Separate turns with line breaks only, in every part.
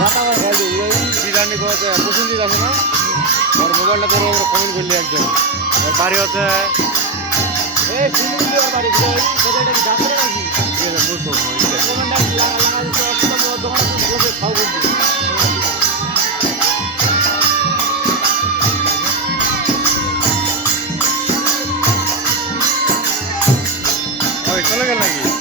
আমার খাইলো ওই
বিরিয়ানি খাওয়াতে পছন্দিত আছে না ওর মোবাইলটা ধরো আমরা কমেন্ট করলি একজন ওর বাড়ি হচ্ছে
এই শিলিগুড়ি ওর চলে গেল নাকি?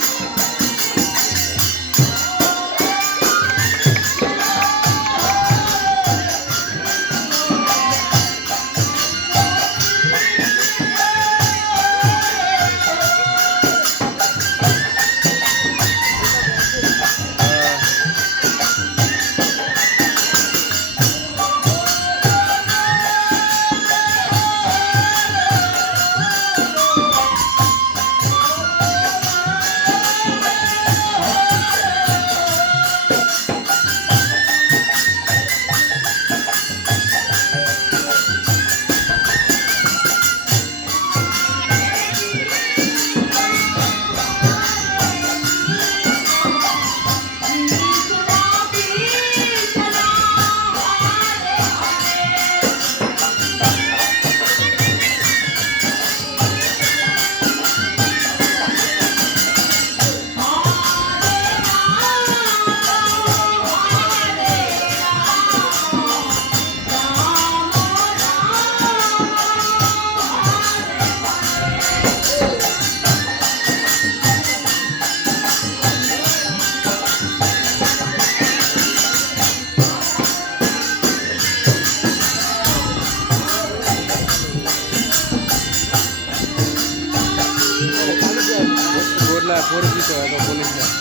કેટલા
ફોર જીતો હતો પોલીસના.